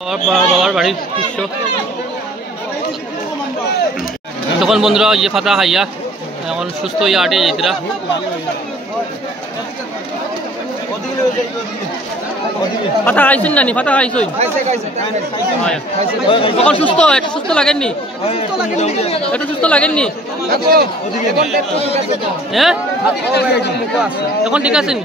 বাবার বাড়ির দৃশ্য। তখন বন্ধুরা যে ফাতা খাইয়া এখন সুস্থ হইয়া আটে যেতরা ফাতা খাইছেন নানি? ফাতা খাইছেন তখন সুস্থ? একটু সুস্থ লাগেননি? একটু সুস্থ লাগেননি? হ্যাঁ এখন ঠিক আছেন?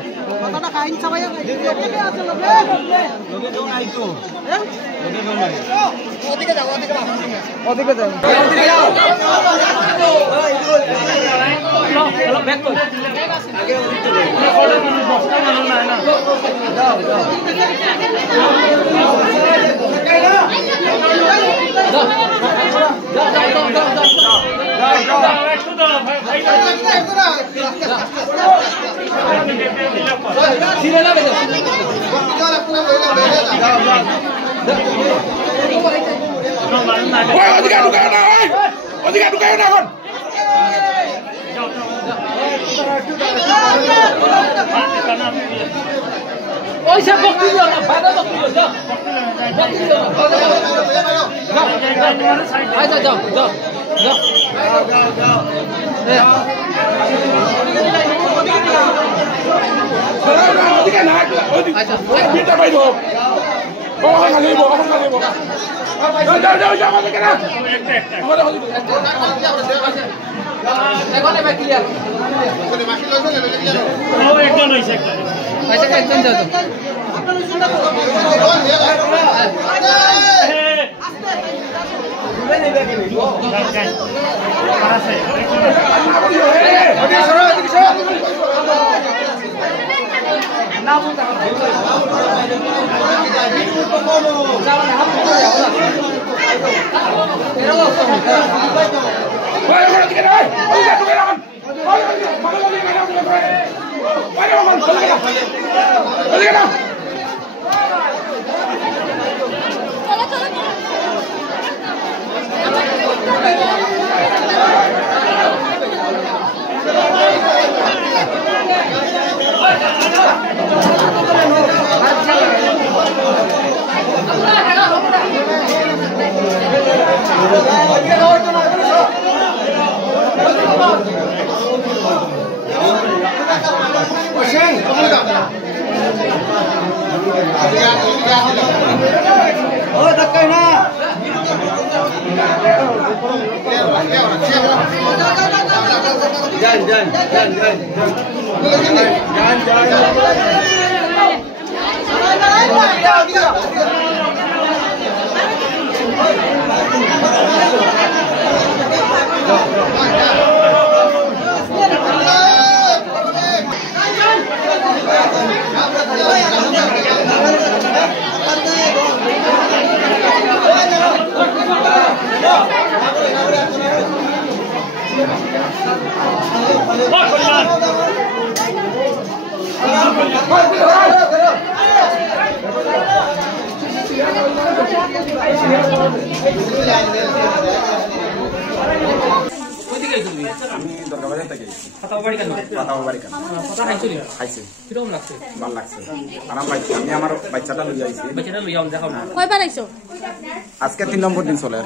আজকে 3 নম্বর দিন চলে।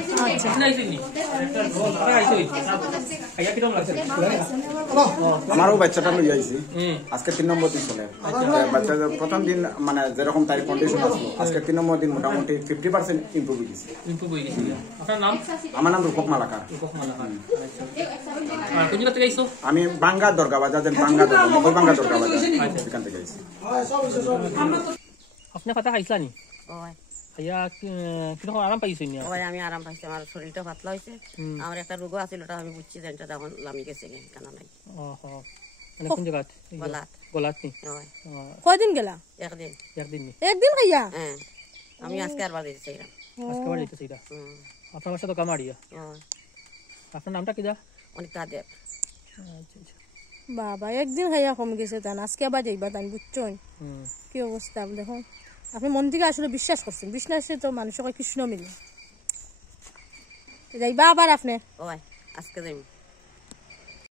আমারও বাচ্চাটা লই আইছি আজকে 3 নম্বর দিন চলে। বাচ্চা প্রথম দিন মানে যেরকম তার কন্ডিশন আসলো আজকে 3 নম্বর দিন মোটামুটি 50% ইমপ্রুভ হয়ে গেছে। আমার নাম রূপক মালাকার। আমি বাঙ্গা দরগা বাজার বাঙ্গা দরগা বাজার এখান থেকে আইছি। আপনি কথা খাইছলা নি? আরাম পাইছেন? আমি আরাম পাইছি, আমার শরীরটা পাতলা হয়েছে। আমার একটা রোগ আছিল, ওটা আমি বুঝছি যে এটা তখন লামি গেছে কেন নাই। কোন জায়গা? গলাত নি? কয়দিন গেলা? একদিন খাইয়া? হ্যাঁ, আমি আজকে আর বার দিতেছি। আপনার বাসা তো কামাড়িয়া। আপনার নামটা কি? অনিতা দেব। বাবা একদিন খাইয়া কম গেছে তান, আজকে আবার যাইবা তান, বুঝছেন কি অবস্থা। দেখুন আপনি মন থেকে আসলে বিশ্বাস করছেন, বিশ্বাসে তো মানুষকে কৃষ্ণ মিলে যাইবা আবার আপনি। আজকে যাইব।